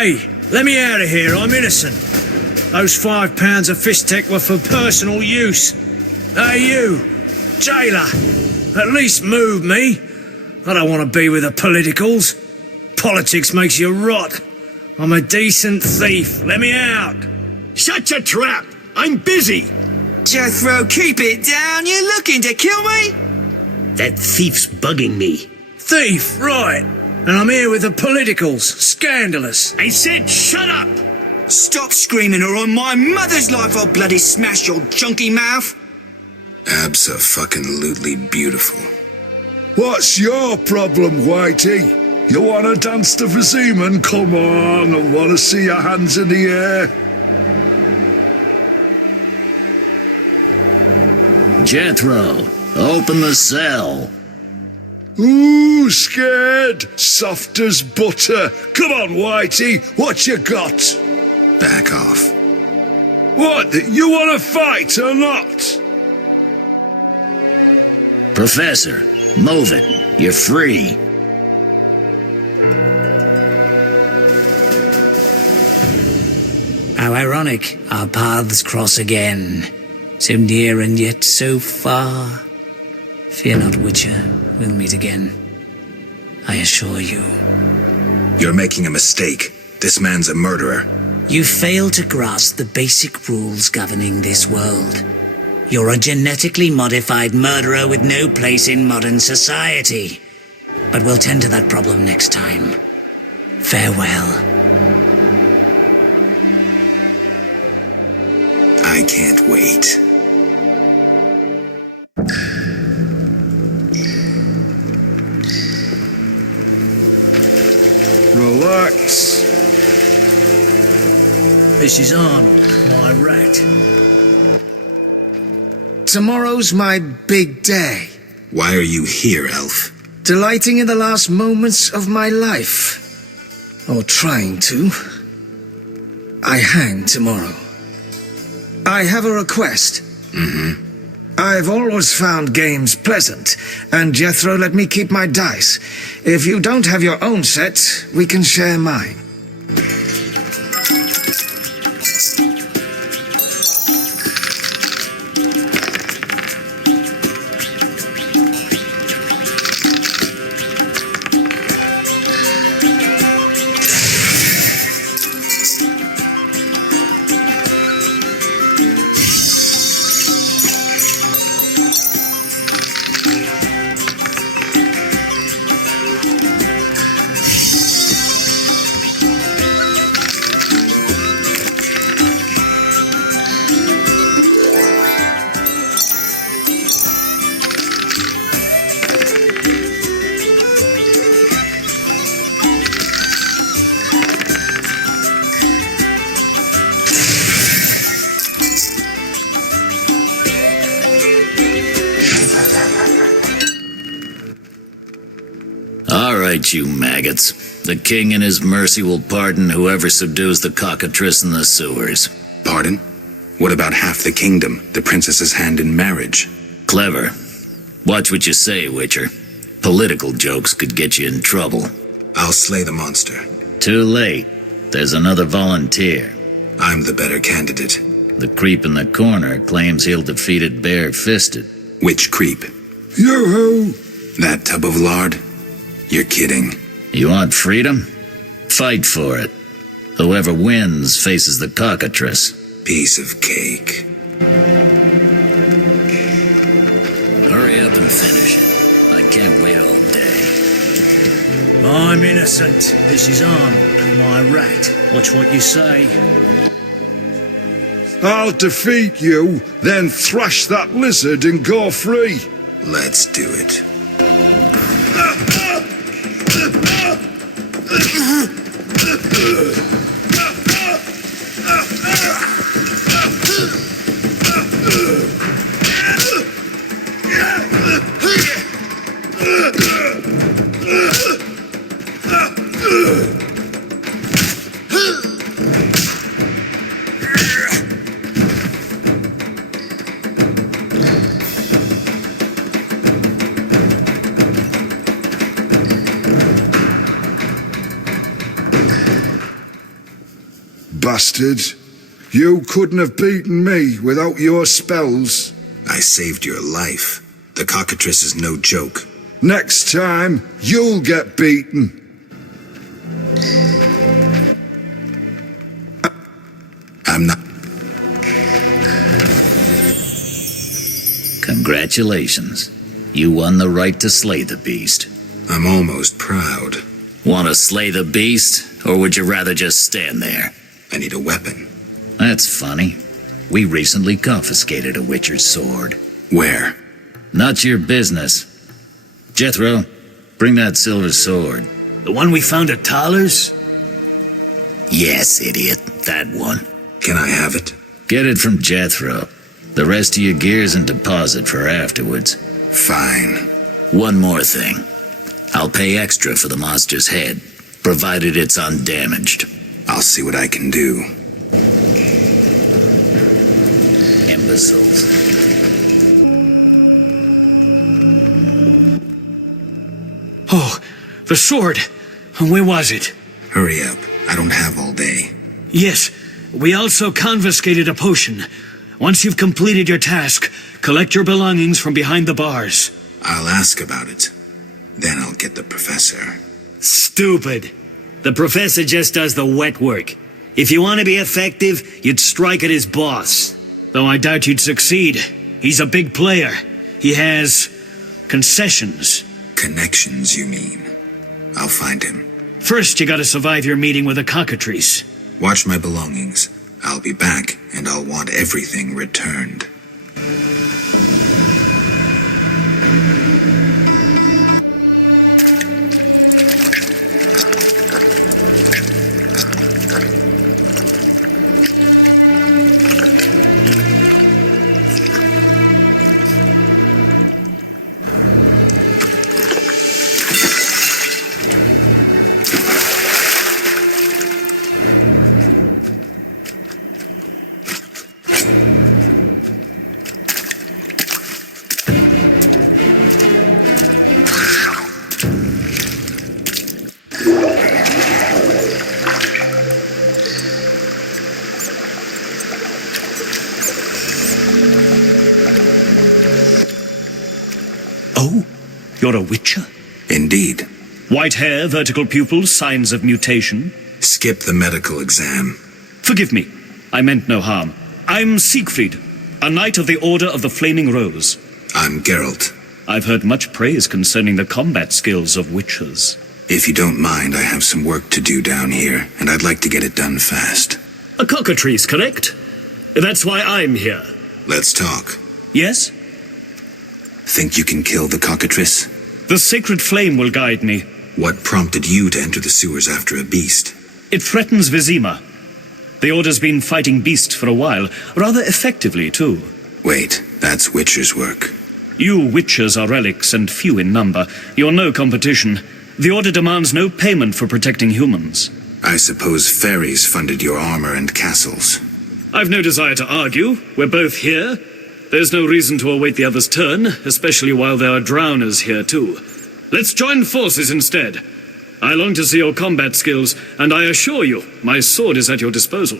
Hey, let me out of here. I'm innocent. Those £5 of fist tech were for personal use. Hey, you, jailer, at least move me. I don't want to be with the politicals. Politics makes you rot. I'm a decent thief. Let me out. Shut your trap. I'm busy. Jethro, keep it down. You're looking to kill me? That thief's bugging me. Thief, right. And I'm here with the politicals. Scandalous. I said shut up. Stop screaming or on my mother's life I'll bloody smash your junky mouth. Abso-fucking-lutely beautiful. What's your problem, Whitey? You want to dance to Vizima? Come on, I want to see your hands in the air. Jethro, open the cell. Ooh, scared. Soft as butter. Come on, Whitey, what you got? Back off. What, you want to fight or not? Professor, move it. You're free. How ironic, our paths cross again. So near and yet so far. Fear not, Witcher, we'll meet again. I assure you. You're making a mistake. This man's a murderer. You fail to grasp the basic rules governing this world. You're a genetically modified murderer with no place in modern society. But we'll tend to that problem next time. Farewell. I can't wait. Relax. This is Arnold, my rat. Tomorrow's my big day. Why are you here, Elf? Delighting in the last moments of my life. Or trying to. I hang tomorrow. I have a request. I've always found games pleasant, and Jethro let me keep my dice. If you don't have your own set, we can share mine. You maggots. The king in his mercy will pardon whoever subdues the cockatrice in the sewers. Pardon? What about half the kingdom, the princess's hand in marriage? Clever. Watch what you say, Witcher. Political jokes could get you in trouble. I'll slay the monster. Too late. There's another volunteer. I'm the better candidate. The creep in the corner claims he'll defeat it bare-fisted. Which creep? Yoo-hoo! That tub of lard? You're kidding. You want freedom? Fight for it. Whoever wins faces the cockatrice. Piece of cake. Hurry up and finish it. I can't wait all day. I'm innocent. This is Arnold, my rat. Watch what you say. I'll defeat you, then thrash that lizard and go free. Let's do it. bastard. You couldn't have beaten me without your spells. I saved your life. The Cockatrice is no joke. Next time, you'll get beaten. I'm not... Congratulations. You won the right to slay the beast. I'm almost proud. Want to slay the beast, or would you rather just stand there? I need a weapon. That's funny. We recently confiscated a Witcher's sword. Where? Not your business. Jethro, bring that silver sword. The one we found at Thaler's? Yes, idiot. That one. Can I have it? Get it from Jethro. The rest of your gear's in deposit for afterwards. Fine. One more thing. I'll pay extra for the monster's head, provided it's undamaged. I'll see what I can do. Imbeciles. Oh, the sword. Where was it? Hurry up. I don't have all day. Yes, we also confiscated a potion. Once you've completed your task, collect your belongings from behind the bars. I'll ask about it. Then I'll get the professor. Stupid. The professor just does the wet work. If you want to be effective, you'd strike at his boss. Though I doubt you'd succeed. He's a big player. He has concessions. Connections, you mean? I'll find him. First, you gotta survive your meeting with the Cockatrice. Watch my belongings. I'll be back, and I'll want everything returned. You're a Witcher? Indeed. White hair, vertical pupils, signs of mutation? Skip the medical exam. Forgive me. I meant no harm. I'm Siegfried, a knight of the Order of the Flaming Rose. I'm Geralt. I've heard much praise concerning the combat skills of witchers. If you don't mind, I have some work to do down here, and I'd like to get it done fast. A cockatrice, correct? That's why I'm here. Let's talk. Yes? Think you can kill the Cockatrice? The sacred flame will guide me. What prompted you to enter the sewers after a beast? It threatens Vizima. The Order's been fighting beasts for a while, rather effectively, too. Wait, that's Witcher's work. You witchers are relics and few in number. You're no competition. The Order demands no payment for protecting humans. I suppose fairies funded your armor and castles. I've no desire to argue. We're both here. There's no reason to await the other's turn, especially while there are drowners here too. Let's join forces instead. I long to see your combat skills, and I assure you, my sword is at your disposal.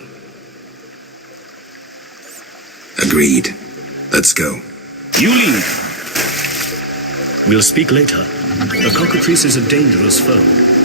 Agreed. Let's go. You lead. We'll speak later. The Cockatrice is a dangerous foe.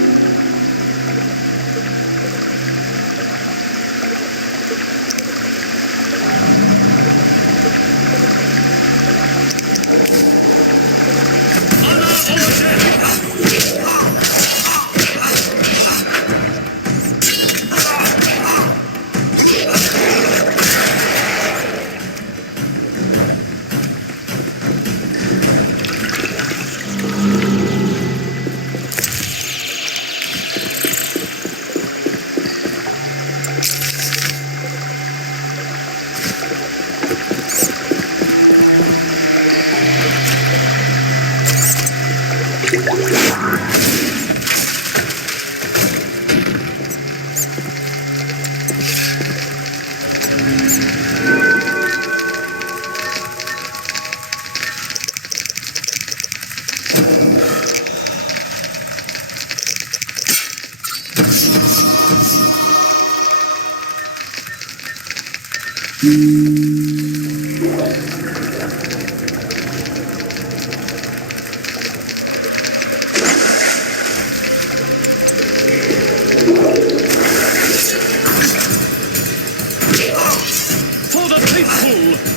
For the faithful!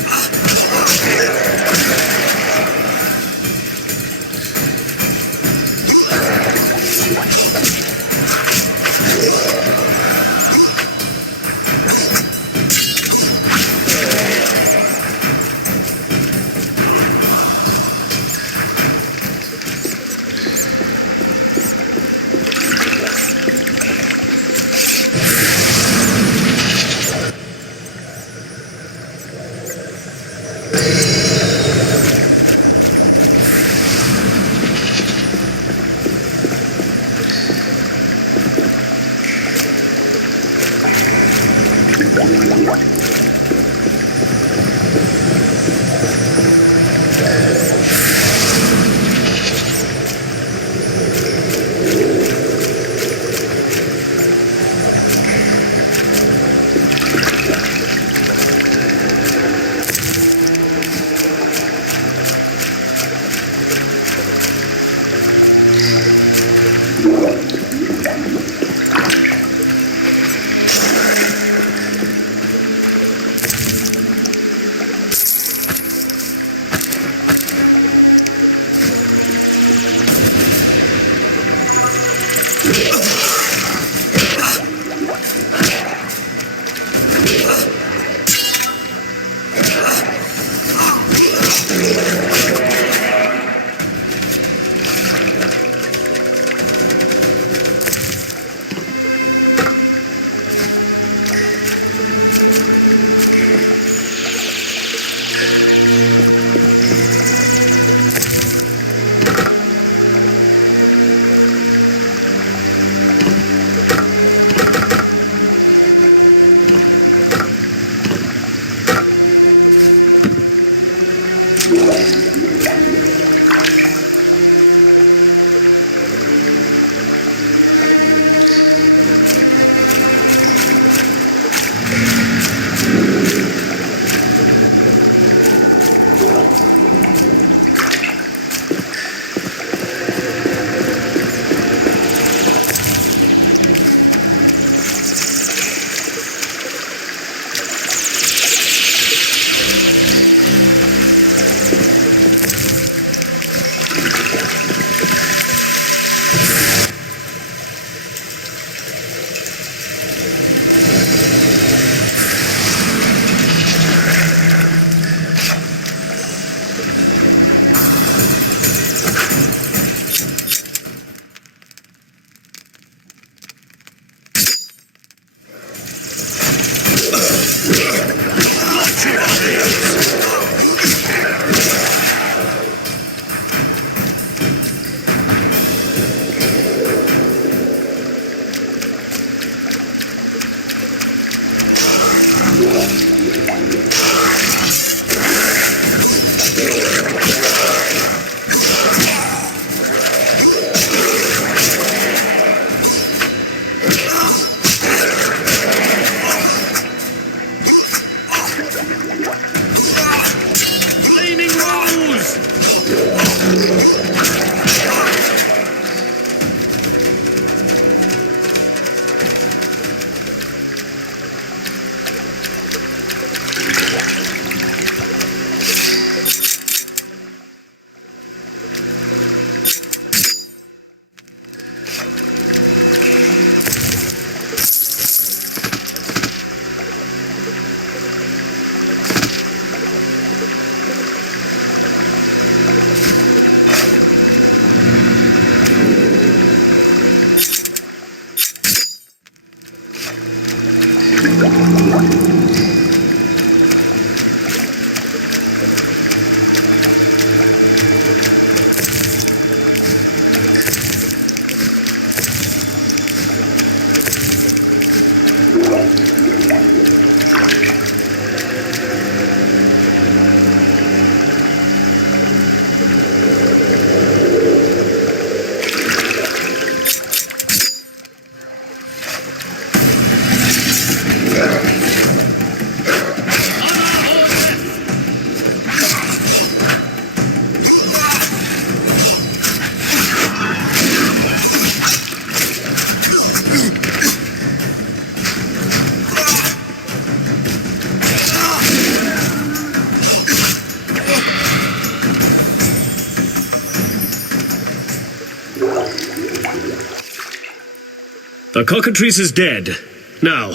The Cockatrice is dead. Now,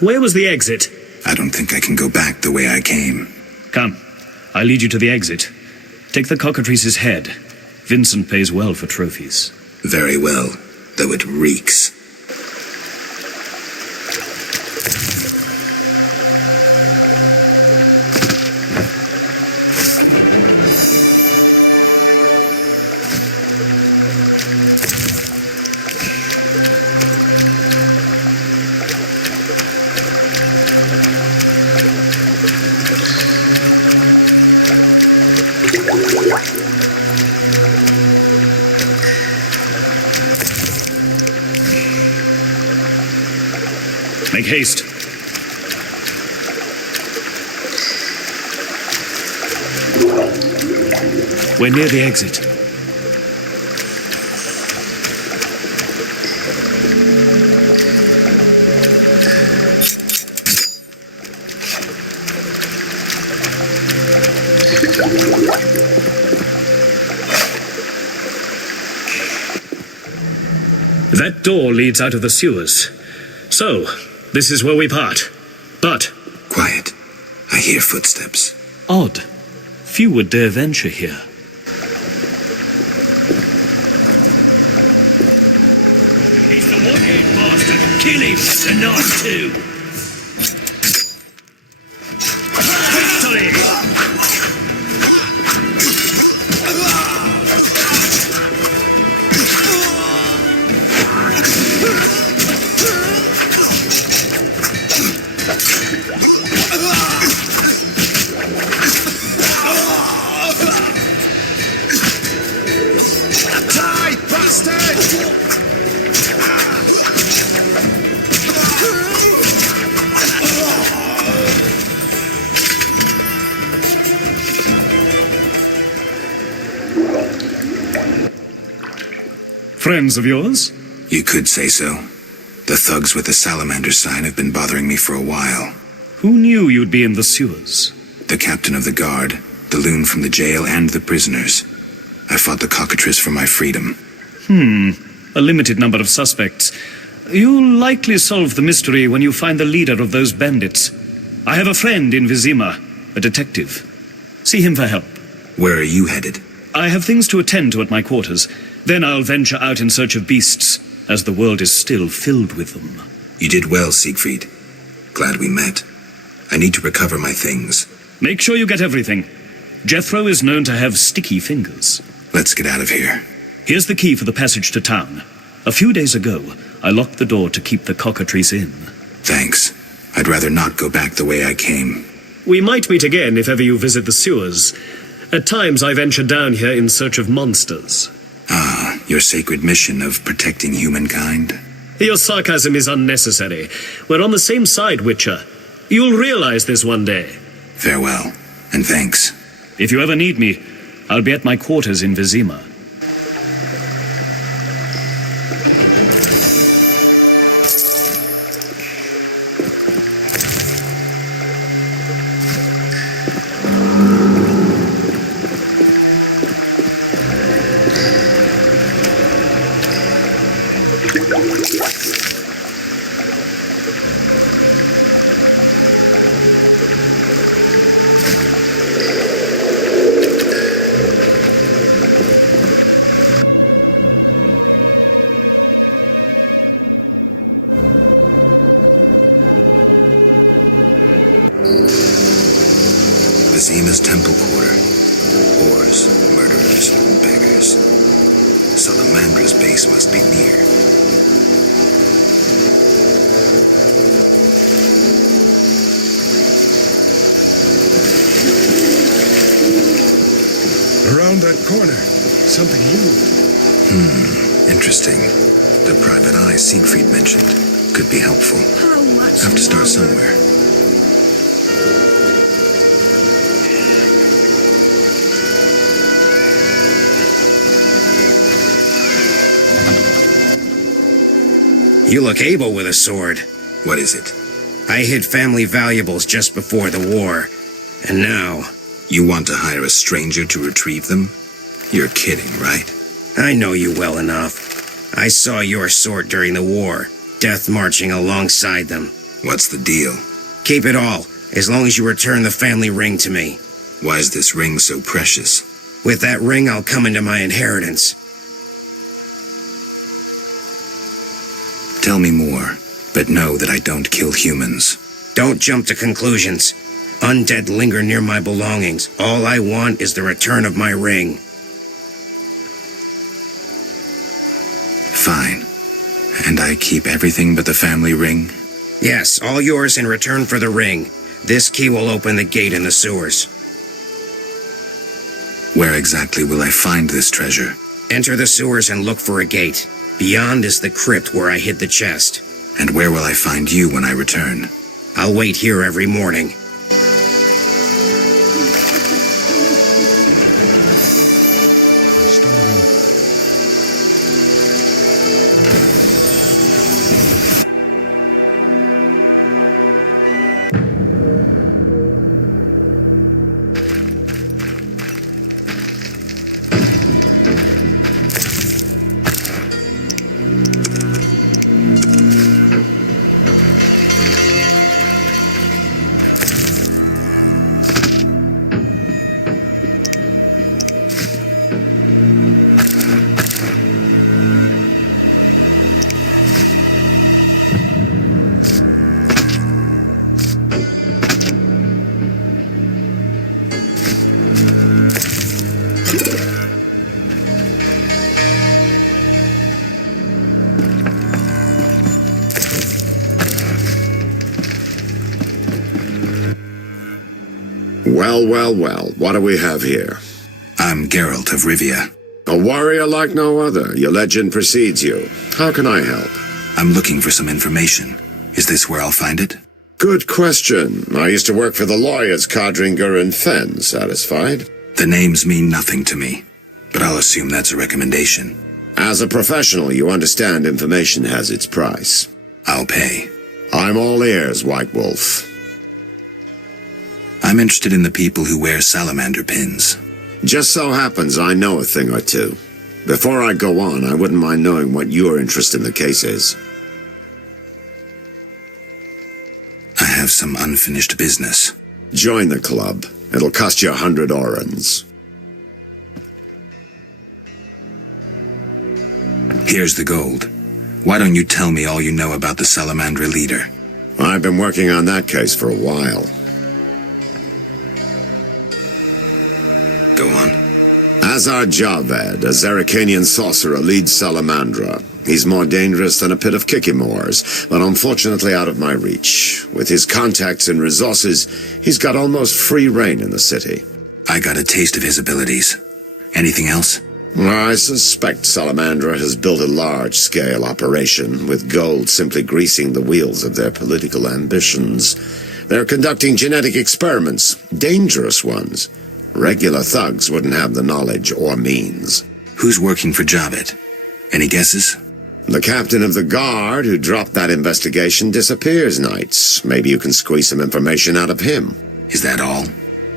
where was the exit? I don't think I can go back the way I came. Come, I'll lead you to the exit. Take the Cockatrice's head. Vincent pays well for trophies. Very well, though it reeks. Make haste. We're near the exit. That door leads out of the sewers. So, this is where we part. But... Quiet. I hear footsteps. Odd. Few would dare venture here. He's the one-gate bastard. Kill him tonight, too. Victory! Friends of yours? You could say so. The thugs with the salamander sign have been bothering me for a while. Who knew you'd be in the sewers? The captain of the guard, the loon from the jail, and the prisoners. I fought the Cockatrice for my freedom. A limited number of suspects. You'll likely solve the mystery when you find the leader of those bandits. I have a friend in Vizima, a detective. See him for help. Where are you headed? I have things to attend to at my quarters. Then I'll venture out in search of beasts, as the world is still filled with them. You did well, Siegfried. Glad we met. I need to recover my things. Make sure you get everything. Jethro is known to have sticky fingers. Let's get out of here. Here's the key for the passage to town. A few days ago, I locked the door to keep the Cockatrice in. Thanks. I'd rather not go back the way I came. We might meet again if ever you visit the sewers. At times I venture down here in search of monsters. Ah, your sacred mission of protecting humankind? Your sarcasm is unnecessary. We're on the same side, Witcher. You'll realize this one day. Farewell, and thanks. If you ever need me, I'll be at my quarters in Vizima. Vizima's temple quarter. Whores, murderers, beggars. Salamandra's base must be near. Around that corner, something moved. Interesting. The private eye Siegfried mentioned could be helpful. How much Have to start longer? somewhere. You look able with a sword. What is it? I hid family valuables just before the war. And now... You want to hire a stranger to retrieve them? You're kidding, right? I know you well enough. I saw your sword during the war. death marching alongside them. What's the deal? Keep it all, as long as you return the family ring to me. Why is this ring so precious? With that ring, I'll come into my inheritance. Tell me more, but know that I don't kill humans. Don't jump to conclusions. Undead linger near my belongings. All I want is the return of my ring. Fine. And I keep everything but the family ring? Yes, all yours in return for the ring. This key will open the gate in the sewers. Where exactly will I find this treasure? Enter the sewers and look for a gate. Beyond is the crypt where I hid the chest. And where will I find you when I return? I'll wait here every morning. Well, what do we have here? I'm Geralt of Rivia. A warrior like no other. Your legend precedes you. How can I help? I'm looking for some information. Is this where I'll find it? Good question. I used to work for the lawyers Codringer and Fenn. Satisfied? The names mean nothing to me, but I'll assume that's a recommendation. As a professional, you understand information has its price. I'll pay. I'm all ears, White Wolf. I'm interested in the people who wear salamander pins. Just so happens I know a thing or two. Before I go on, I wouldn't mind knowing what your interest in the case is. I have some unfinished business. Join the club. It'll cost you 100 orens. Here's the gold. Why don't you tell me all you know about the Salamandra leader? I've been working on that case for a while. Go on. Azar Javed, a Zarikanian sorcerer, leads Salamandra. He's more dangerous than a pit of Kikimors, but unfortunately out of my reach. With his contacts and resources, he's got almost free reign in the city. I got a taste of his abilities. Anything else? I suspect Salamandra has built a large-scale operation, with gold simply greasing the wheels of their political ambitions. They're conducting genetic experiments, dangerous ones. Regular thugs wouldn't have the knowledge or means. Who's working for Javed? Any guesses? The captain of the guard who dropped that investigation disappears nights. Maybe you can squeeze some information out of him. Is that all?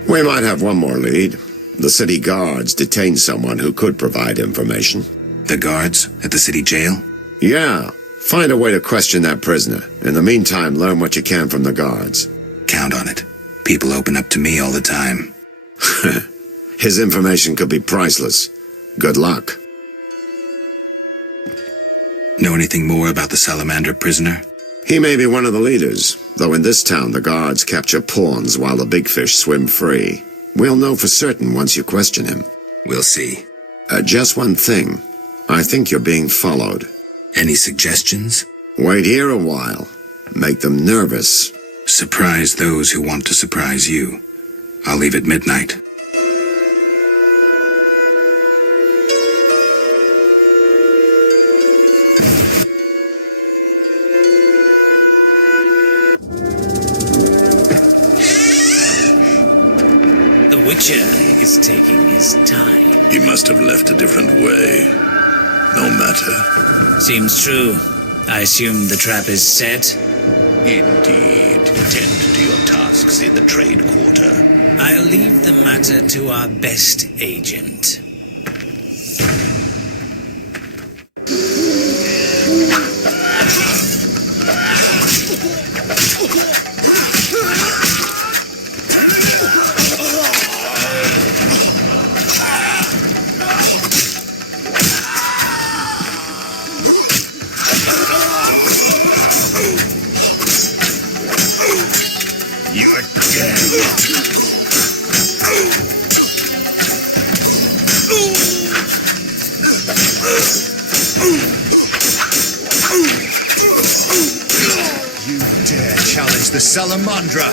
We might have one more lead. The city guards detained someone who could provide information. The guards at the city jail? Yeah. Find a way to question that prisoner. In the meantime, learn what you can from the guards. Count on it. People open up to me all the time. His information could be priceless. Good luck. Know anything more about the Salamander prisoner? He may be one of the leaders, though in this town the guards capture pawns while the big fish swim free. We'll know for certain once you question him. We'll see. Just one thing. I think you're being followed. Any suggestions? Wait here a while. Make them nervous. Surprise those who want to surprise you. I'll leave at midnight. The Witcher is taking his time. He must have left a different way. No matter. Seems true. I assume the trap is set. Indeed. Tend to your tasks in the trade quarter. I'll leave the matter to our best agent. You dare challenge the Salamandra?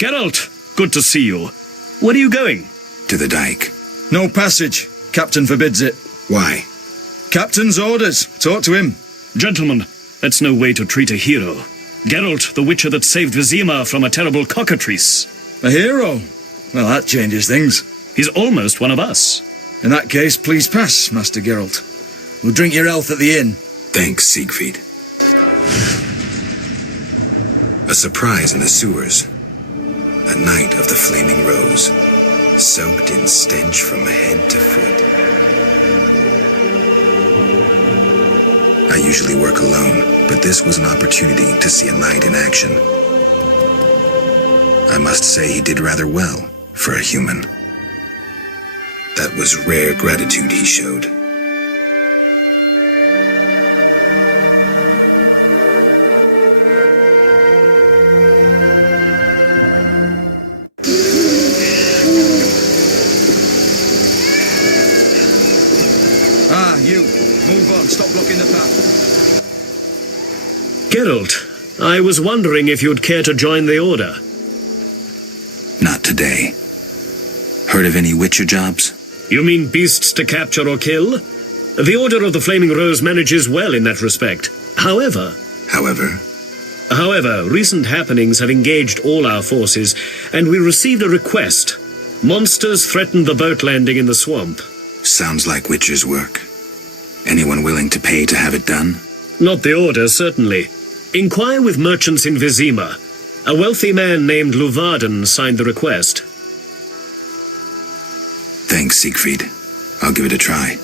Geralt, good to see you. Where are you going? To the dike. No passage. Captain forbids it. Why? Captain's orders. Talk to him. Gentlemen, that's no way to treat a hero. Geralt, the witcher that saved Vizima from a terrible cockatrice. A hero? Well, that changes things. He's almost one of us. In that case, please pass, Master Geralt. We'll drink your health at the inn. Thanks, Siegfried. A surprise in the sewers. A night of the flaming rose, soaked in stench from head to foot. I usually work alone, but this was an opportunity to see a knight in action. I must say he did rather well for a human. That was rare gratitude he showed. You. Move on. Stop blocking the path. Geralt, I was wondering if you'd care to join the Order. Not today. Heard of any witcher jobs? You mean beasts to capture or kill? The Order of the Flaming Rose manages well in that respect. However, recent happenings have engaged all our forces, and we received a request. Monsters threatened the boat landing in the swamp. Sounds like witcher's work. Anyone willing to pay to have it done? Not the Order, certainly. Inquire with merchants in Vizima. A wealthy man named Luvarden signed the request. Thanks, Siegfried. I'll give it a try.